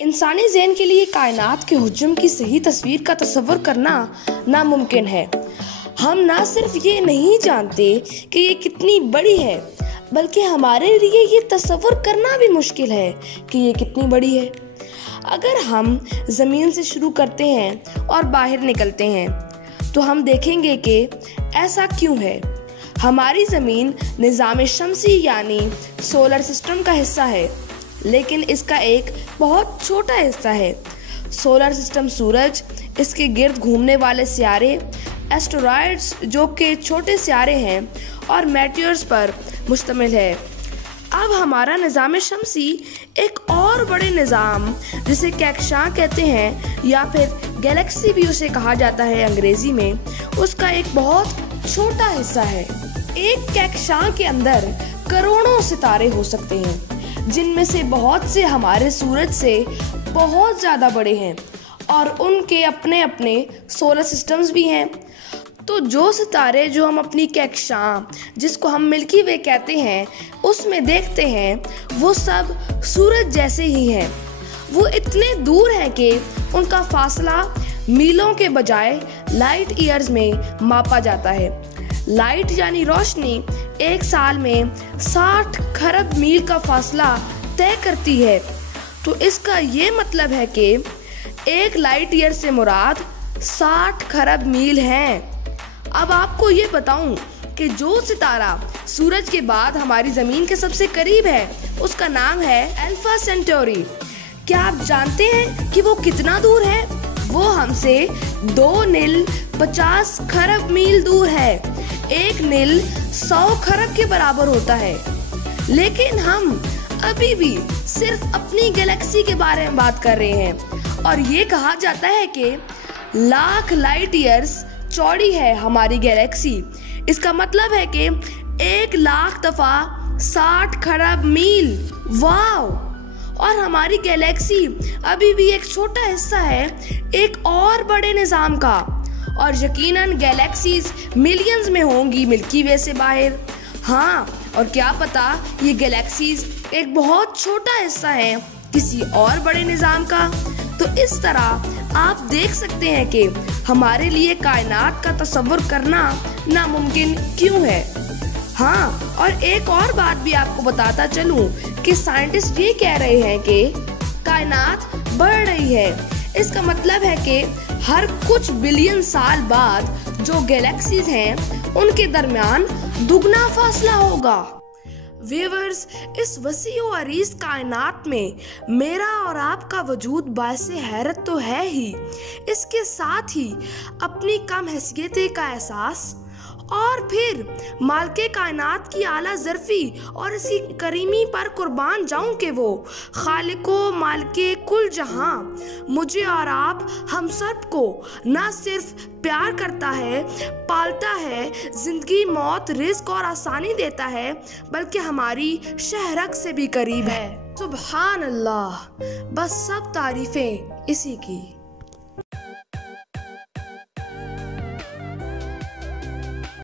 इंसानी ज़हन के लिए कायनात के हुजूम की सही तस्वीर का तसव्वुर करना नामुमकिन है। हम ना सिर्फ ये नहीं जानते कि ये कितनी बड़ी है, बल्कि हमारे लिए ये तसव्वुर करना भी मुश्किल है कि ये कितनी बड़ी है। अगर हम ज़मीन से शुरू करते हैं और बाहर निकलते हैं तो हम देखेंगे कि ऐसा क्यों है। हमारी ज़मीन निज़ाम शमसी यानी सोलर सिस्टम का हिस्सा है, लेकिन इसका एक बहुत छोटा हिस्सा है। सोलर सिस्टम सूरज, इसके गिर्द घूमने वाले सियारे, एस्टेरॉयड्स जो कि छोटे सियारे हैं, और मेटियर्स पर मुश्तमिल है। अब हमारा निज़ाम शमसी एक और बड़े निज़ाम जिसे कहकशां कहते हैं या फिर गैलेक्सी भी उसे कहा जाता है अंग्रेजी में, उसका एक बहुत छोटा हिस्सा है। एक कहकशां के अंदर करोड़ों सितारे हो सकते हैं, जिनमें से बहुत से हमारे सूरज से बहुत ज़्यादा बड़े हैं और उनके अपने अपने सोलर सिस्टम्स भी हैं। तो जो सितारे जो हम अपनी कहकशां, जिसको हम मिल्की वे कहते हैं, उसमें देखते हैं, वो सब सूरज जैसे ही हैं। वो इतने दूर हैं कि उनका फासला मीलों के बजाय लाइट ईयर्स में मापा जाता है। लाइट यानी रोशनी एक साल में 60 खरब मील का फासला तय करती है। तो इसका ये मतलब है कि एक लाइट ईयर से मुराद 60 खरब मील हैं। अब आपको ये बताऊं कि जो सितारा सूरज के बाद हमारी ज़मीन के सबसे करीब है, उसका नाम है अल्फा सेंटोरी। क्या आप जानते हैं कि वो कितना दूर है? वो हमसे 2 नील 50 खरब मील दूर है। 1 नील 100 खरब के बराबर होता है। लेकिन हम अभी भी सिर्फ अपनी गैलेक्सी के बारे में बात कर रहे हैं, और ये कहा जाता है कि लाख लाइट ईयर्स चौड़ी है हमारी गैलेक्सी। इसका मतलब है कि 1 लाख दफा 60 खरब मील। वाओ! और हमारी गैलेक्सी अभी भी एक छोटा हिस्सा है एक और बड़े निज़ाम का, और यकीनन गैलेक्सीज मिलियंस में होंगी मिल्की वे से बाहर। हाँ, और क्या पता ये गैलेक्सीज एक बहुत छोटा हिस्सा है किसी और बड़े निज़ाम का। तो इस तरह आप देख सकते हैं कि हमारे लिए कायनात का तसव्वुर करना नामुमकिन क्यों है। हाँ, और एक और बात भी आपको बताता चलूं कि साइंटिस्ट ये कह रहे हैं कि कायनात बढ़ रही है। इसका मतलब है कि हर कुछ बिलियन साल बाद जो गैलेक्सीज हैं, उनके दरमियान दुगना फासला होगा। व्यूअर्स, इस वसी और अरीज कायनात में मेरा और आपका वजूद बायसे हैरत तो है ही, इसके साथ ही अपनी कम हैसियत का एहसास, और फिर मालिके कायनात की आला ज़र्फ़ी और इसकी करीमी पर कुर्बान जाऊं कि वो खालिको मालिके कुल जहां मुझे और आप हम सब को ना सिर्फ प्यार करता है, पालता है, ज़िंदगी मौत रिज़्क़ और आसानी देता है, बल्कि हमारी शहरक से भी करीब है। सुभान अल्लाह, बस सब तारीफ़ें इसी की।